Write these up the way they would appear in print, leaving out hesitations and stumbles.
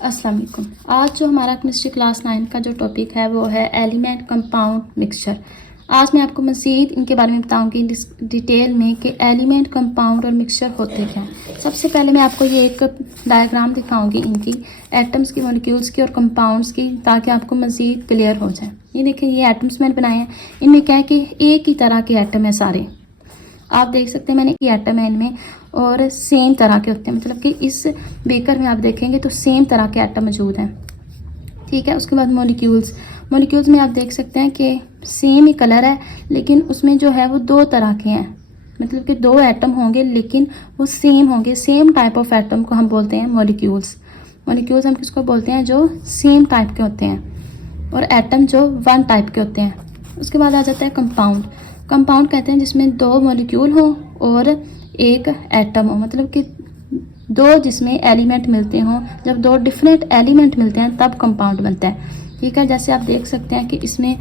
अस्सलाम वालेकुम। आज जो हमारा केमिस्ट्री क्लास 9 का जो टॉपिक है वो है एलिमेंट, कंपाउंड, मिक्सचर। आज मैं आपको मज़ीद इनके बारे में बताऊंगी डिटेल में कि एलिमेंट, कंपाउंड और मिक्सचर होते क्या हैं। सबसे पहले मैं आपको ये एक डायग्राम दिखाऊंगी इनकी, एटम्स की, मॉलिक्यूल्स की और कंपाउंड्स की, ताकि आपको मज़ीद क्लियर हो जाए। ये देखिए, ये एटम्स मैंने बनाए हैं। इनमें क्या है कि एक ही तरह के एटम है सारे। आप देख सकते हैं मैंने ये एटम है इनमें, और सेम तरह के होते हैं, मतलब कि इस बेकर में आप देखेंगे तो सेम तरह के एटम मौजूद हैं। ठीक है। उसके बाद मॉलिक्यूल्स में आप देख सकते हैं कि सेम ही कलर है, लेकिन उसमें जो है वो दो तरह के हैं, मतलब कि दो एटम होंगे लेकिन वो सेम होंगे। सेम टाइप ऑफ एटम को हम बोलते हैं मॉलिक्यूल्स हम किसको बोलते हैं? जो सेम टाइप के होते हैं, और एटम जो वन टाइप के होते हैं। उसके बाद आ जाता है कंपाउंड कहते हैं जिसमें दो मॉलिक्यूल हो और एक एटम हो, मतलब कि दो जिसमें एलिमेंट मिलते हों। जब दो डिफरेंट एलिमेंट मिलते हैं तब कंपाउंड बनता है। ठीक है। जैसे आप देख सकते हैं कि इसमें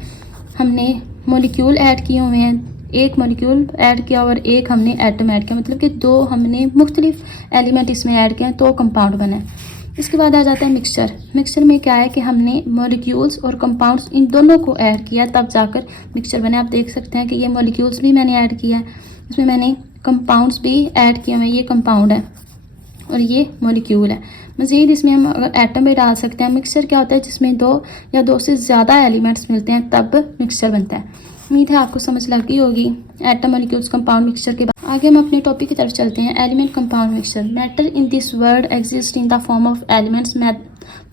हमने मॉलिक्यूल ऐड किए हुए हैं, एक मॉलिक्यूल ऐड किया और एक हमने एटम ऐड किया, मतलब कि दो हमने मुख्तलिफ एलिमेंट इसमें ऐड किए हैं तो कंपाउंड बना है। इसके बाद आ जाता है मिक्सचर में क्या है कि हमने मॉलिक्यूल्स और कंपाउंड्स इन दोनों को ऐड किया तब जाकर मिक्सचर बने। आप देख सकते हैं कि ये मॉलिक्यूल्स भी मैंने ऐड किया है, इसमें मैंने कंपाउंड्स भी ऐड किए हुए हैं। ये कंपाउंड है और ये मॉलिक्यूल है। मज़ीद इसमें हम अगर एटम भी डाल सकते हैं। मिक्सचर क्या होता है? जिसमें दो या दो से ज़्यादा एलिमेंट्स मिलते हैं तब मिक्सचर बनता है। उम्मीद है आपको समझ लग गई होगी एटम, मॉलिक्यूल्स, कंपाउंड, मिक्सचर के बाद। आगे हम अपने टॉपिक की तरफ चलते हैं। Element, compound, mixture. Matter in this world exist in the form of elements.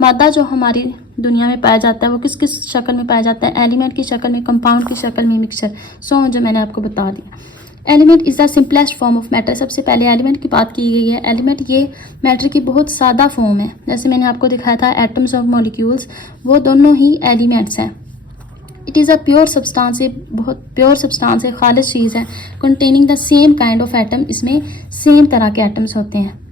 मादा जो हमारी दुनिया में पाया जाता है वो किस किस शक्ल में पाया जाता है? एलिमेंट की शक्ल में, कंपाउंड की शक्ल में, मिक्सचर। जो मैंने आपको बता दिया। Element is the simplest form of matter. सबसे पहले एलिमेंट की बात की गई है। एलिमेंट ये मैटर की बहुत सादा फॉर्म है। जैसे मैंने आपको दिखाया था एटम्स और मॉलिक्यूल्स, वो दोनों ही एलिमेंट्स हैं। It is a pure substance, बहुत प्योर सब्सटेंस है, खालिस चीज़ है। Containing the same kind of atom, इसमें सेम तरह के एटम्स होते हैं।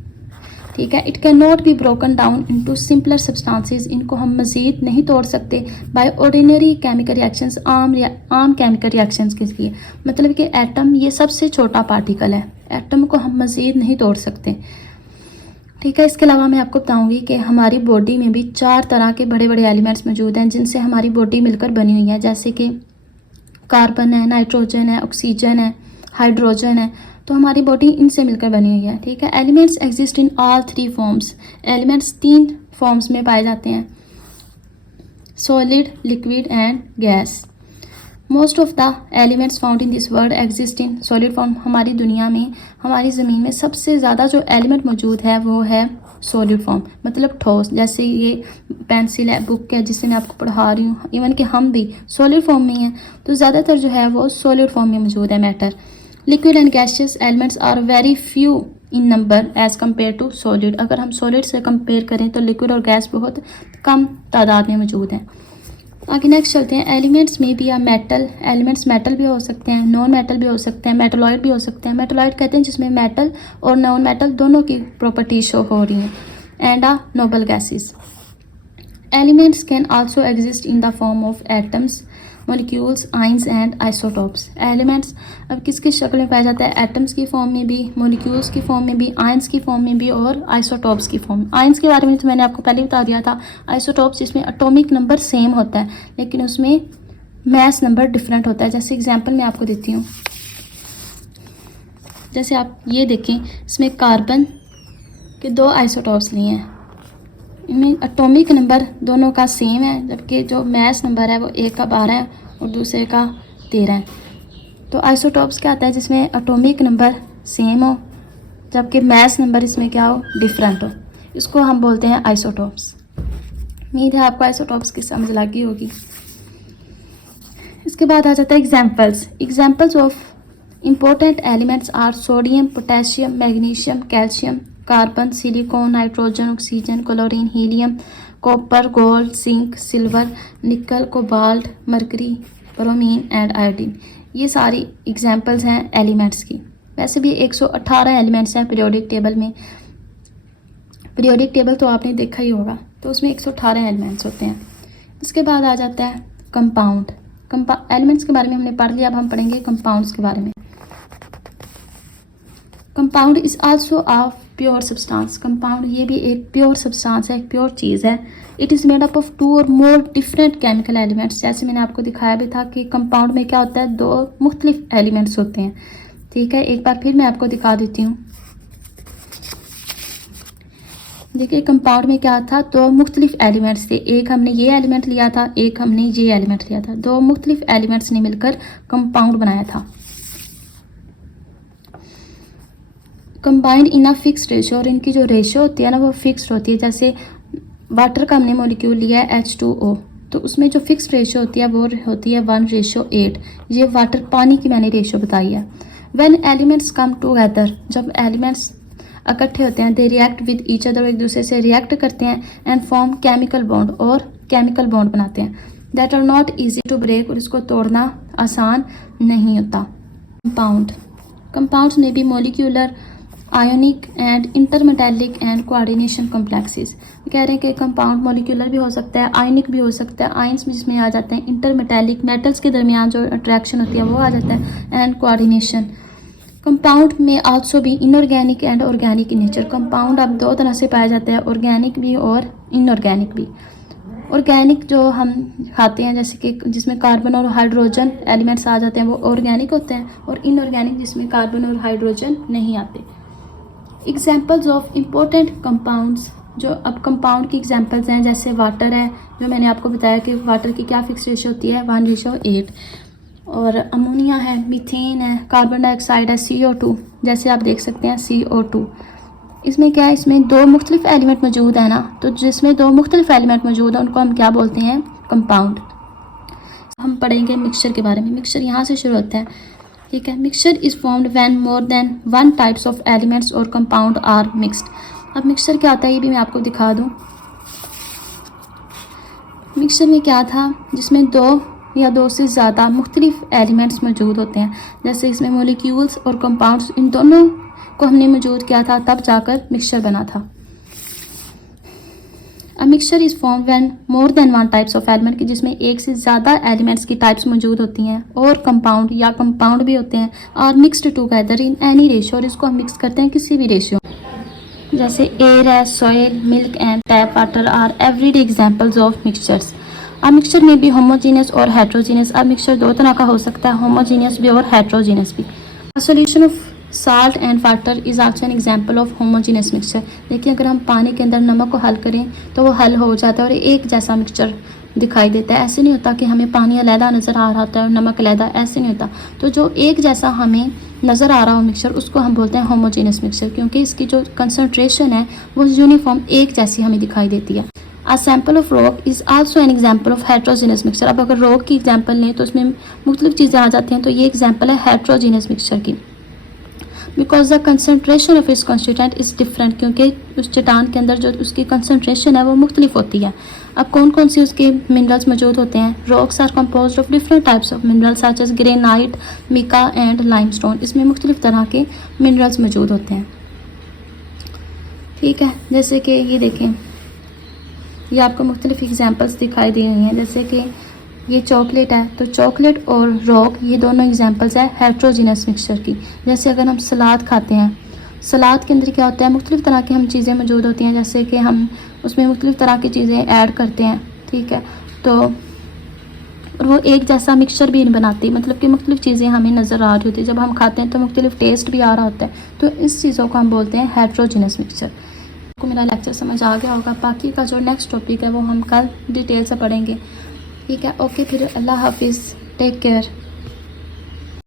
ठीक है। It can not be broken down into simpler substances. इनको हम मज़ीद नहीं तोड़ सकते बाय ऑर्डिनरी केमिकल रिएक्शंस, आम केमिकल रिएक्शंस के लिए। मतलब कि एटम ये सबसे छोटा पार्टिकल है, एटम को हम मज़ीद नहीं तोड़ सकते। ठीक है। इसके अलावा मैं आपको बताऊंगी कि हमारी बॉडी में भी 4 तरह के बड़े बड़े एलिमेंट्स मौजूद हैं जिनसे हमारी बॉडी मिलकर बनी हुई है। जैसे कि कार्बन है, नाइट्रोजन है, ऑक्सीजन है, हाइड्रोजन है। तो हमारी बॉडी इनसे मिलकर बनी हुई है। ठीक है। Elements exist in all 3 forms. Elements 3 forms में पाए जाते हैं, solid, liquid and gas. Most of the elements found in this world exist in solid form. हमारी दुनिया में, हमारी ज़मीन में सबसे ज़्यादा जो एलिमेंट मौजूद है वो है सॉलिड फॉर्म, मतलब ठोस। जैसे ये पेंसिल है, बुक है जिससे मैं आपको पढ़ा रही हूँ, इवन कि हम भी सॉलिड फॉर्म में हैं। तो ज़्यादातर जो है वो सॉलिड फॉर्म में मौजूद है matter. Liquid and gaseous elements are very few in number as compared to solid. अगर हम सॉलिड से कंपेयर करें तो लिक्विड और गैस बहुत कम तादाद में मौजूद हैं। आगे नेक्स्ट चलते हैं। एलिमेंट्स में भी या मेटल, एलिमेंट्स मेटल भी हो सकते हैं, नॉन मेटल भी हो सकते हैं, मेटलॉइड भी हो सकते हैं। मेटलॉइड कहते हैं जिसमें मेटल और नॉन मेटल दोनों की प्रॉपर्टी शो हो रही हैं। And noble gases. Elements can also exist in the form of atoms, molecules, ions and isotopes. Elements अब किस किस शक्ल में पाया जाता है? एटम्स की फॉर्म में भी, मॉलिक्यूल्स की फॉर्म में भी, आइंस की फॉर्म में भी और आइसोटॉप्स की फॉर्म में। आइंस के बारे में तो मैंने आपको पहले बता दिया था। आइसोटॉप्स जिसमें एटॉमिक नंबर सेम होता है लेकिन उसमें मैस नंबर डिफरेंट होता है। जैसे एग्जांपल मैं आपको देती हूँ। जैसे आप ये देखें, इसमें कार्बन के 2 आइसोटॉप्स लिए हैं, इनमें एटॉमिक नंबर दोनों का सेम है, जबकि जो मैस नंबर है वो एक का 12 है और दूसरे का 13 है। तो आइसोटॉप्स क्या आता है? जिसमें एटॉमिक नंबर सेम हो जबकि मैस नंबर इसमें क्या हो? डिफरेंट हो। इसको हम बोलते हैं आइसोटॉप्स। उम्मीद है आपको आइसोटॉप्स की समझ लगी होगी। इसके बाद आ जाता है examples of important elements are sodium, potassium, magnesium, calcium, carbon, silicon, nitrogen, oxygen, chlorine, helium, copper, gold, zinc, silver, nickel, cobalt, mercury, bromine and iodine. ये सारी एग्जांपल्स हैं एलिमेंट्स की। वैसे भी 118 एलिमेंट्स हैं पीरियोडिक टेबल में। पीरियोडिक टेबल तो आपने देखा ही होगा, तो उसमें 118 एलिमेंट्स होते हैं। इसके बाद आ जाता है कंपाउंड। एलिमेंट्स के बारे में हमने पढ़ लिया, अब हम पढ़ेंगे कंपाउंड्स के बारे में। Compound is also of pure substance, compound ये भी एक प्योर सब्सटेंस है, एक प्योर चीज़ है। It is made up of 2 और मोर डिफरेंट केमिकल एलिमेंट्स। जैसे मैंने आपको दिखाया भी था कि कंपाउंड में क्या होता है, 2 मुख्तलिफ एलिमेंट्स होते हैं। ठीक है, एक बार फिर मैं आपको दिखा देती हूँ। देखिए कंपाउंड में क्या था, 2 मुख्तलिफ एलिमेंट्स थे। एक हमने ये एलिमेंट लिया था, एक हमने ये एलिमेंट लिया था। 2 मुख्तलिफ एलिमेंट्स ने मिलकर कंपाउंड बनाया था। Combined in a fix ratio, और इनकी जो रेशो होती है ना वो फिक्स्ड होती है। जैसे वाटर का हमने मॉलिक्यूल लिया है H2O, तो उसमें जो फिक्स रेशो होती है वो होती है 1:8। ये वाटर पानी की मैंने रेशो बताई है। व्हेन एलिमेंट्स कम टूगेदर, जब एलिमेंट्स इकट्ठे होते हैं, they react with each other, एक दूसरे से रिएक्ट करते हैं, एंड फॉर्म केमिकल बॉन्ड, और केमिकल बॉन्ड बनाते हैं, that are not easy to break, और इसको तोड़ना आसान नहीं होता। कंपाउंड्स में भी molecular, ionic and intermetallic and coordination complexes. कह रहे हैं कि कंपाउंड मॉलिक्यूलर भी हो सकता है, आयोनिक भी हो सकता है, आयंस में जिसमें आ जाते हैं, इंटरमेटैलिक मेटल्स के दरमियान जो अट्रैक्शन होती है वो आ जाता है, एंड कोऑर्डिनेशन। कंपाउंड में आल्सो भी inorganic and organic in nature. Compound अब 2 तरह से पाया जाता है, ऑर्गेनिक भी और इनऑर्गेनिक भी। ऑर्गेनिक जो हम खाते हैं, जैसे कि जिसमें कार्बन और हाइड्रोजन एलिमेंट्स आ जाते हैं, वो ऑर्गेनिक होते हैं, और इनऑर्गेनिक जिसमें कार्बन और हाइड्रोजन नहीं आते। एग्जाम्पल्स ऑफ इम्पोर्टेंट कंपाउंड्स, जो अब कंपाउंड की एग्जांपल्स हैं, जैसे वाटर है, जो मैंने आपको बताया कि वाटर की क्या फिक्स रेशो होती है, 1:8। और अमोनिया है, मीथेन है, कार्बन डाइऑक्साइड है, CO2, जैसे आप देख सकते हैं CO2। इसमें क्या है, इसमें 2 मुख्तलिफ एलिमेंट मौजूद है ना, तो जिसमें 2 मुख्तलिफ एलिमेंट मौजूद है उनको हम क्या बोलते हैं, कंपाउंड। हम पढ़ेंगे मिक्सचर के बारे में। मिक्सचर यहाँ से शुरू होता है। ठीक है, mixture is formed when more than 1 types of elements और कंपाउंड आर मिक्स्ड। अब मिक्सचर क्या होता है ये भी मैं आपको दिखा दूँ। मिक्सचर में क्या था, जिसमें 2 या 2 से ज़्यादा मुख्तलिफ एलिमेंट्स मौजूद होते हैं। जैसे इसमें मॉलिक्यूल्स और कंपाउंड्स, इन दोनों को हमने मौजूद किया था, तब जाकर मिक्सचर बना था। A mixture is form when more than 1 types of element, की जिसमें 1 से ज़्यादा एलिमेंट्स की टाइप्स मौजूद होती हैं, और कंपाउंड या कंपाउंड भी होते हैं, और mixed together in any ratio, और इसको हम मिक्स करते हैं किसी भी रेशियो। जैसे एयर है, soil, milk and tap water are everyday examples of mixtures. अब मिक्सचर में भी होमोजीनियस और हेट्रोजीनियस। अब मिक्सचर 2 तरह का हो सकता है, होमोजीनियस भी और हेट्रोजीनियस भी। Solution of salt and water is also an example of homogeneous mixture. देखिए अगर हम पानी के अंदर नमक को हल करें तो वो हल हो जाता है और एक जैसा मिक्सचर दिखाई देता है। ऐसे नहीं होता कि हमें पानी अलहदा नज़र आ रहा होता है और नमक अलहदा, ऐसे नहीं होता। तो जो एक जैसा हमें नज़र आ रहा हो मिक्सचर, उसको हम बोलते हैं होमोजीनियस मिक्सचर, क्योंकि इसकी जो कंसनट्रेशन है वो यूनिफॉर्म एक जैसी हमें दिखाई देती है। A sample of rock is also an example of heterogeneous mixture. अब अगर रॉक की एग्जाम्पल लें तो उसमें मुख्तलिफ चीज़ें आ जाती हैं, तो ये एग्जाम्पल है हेट्रोजीनियस मिक्सचर की। Because the concentration of its constituent is different, क्योंकि उस चट्टान के अंदर जो उसकी कंसनट्रेशन है वो मुख्तलिफ होती है। अब कौन कौन सी उसके मिनरल्स मौजूद होते हैं, rocks are composed of different types of minerals such as granite, mica and limestone. इसमें मुख्तलिफ तरह के मिनरल्स मौजूद होते हैं। ठीक है, जैसे कि ये देखें, ये आपको मुख्तलिफ एग्जाम्पल्स दिखाई दी हुई हैं। जैसे कि ये चॉकलेट है, तो चॉकलेट और रॉक ये दोनों एग्जांपल्स है हेट्रोजीनियस मिक्सचर की। जैसे अगर हम सलाद खाते हैं, सलाद के अंदर क्या होता है, मुख्तलिफ तरह की हम चीज़ें मौजूद होती हैं, जैसे कि हम उसमें मुख्तलिफ तरह की चीज़ें ऐड करते हैं। ठीक है, तो और वो एक जैसा मिक्सचर भी नहीं बनाती, मतलब कि मुख्तलिफ चीज़ें हमें नज़र आ रही होती है। जब हम खाते हैं तो मुख्तलिफ टेस्ट भी आ रहा होता है, तो इस चीज़ों को हम बोलते हैं हेट्रोजीनियस मिक्सचर। आपको मेरा लेक्चर समझ आ गया होगा। बाकी का जो नेक्स्ट टॉपिक है वो हम कल डिटेल से पढ़ेंगे। ठीक है, ओके, फिर अल्लाह हाफिज़, टेक केयर।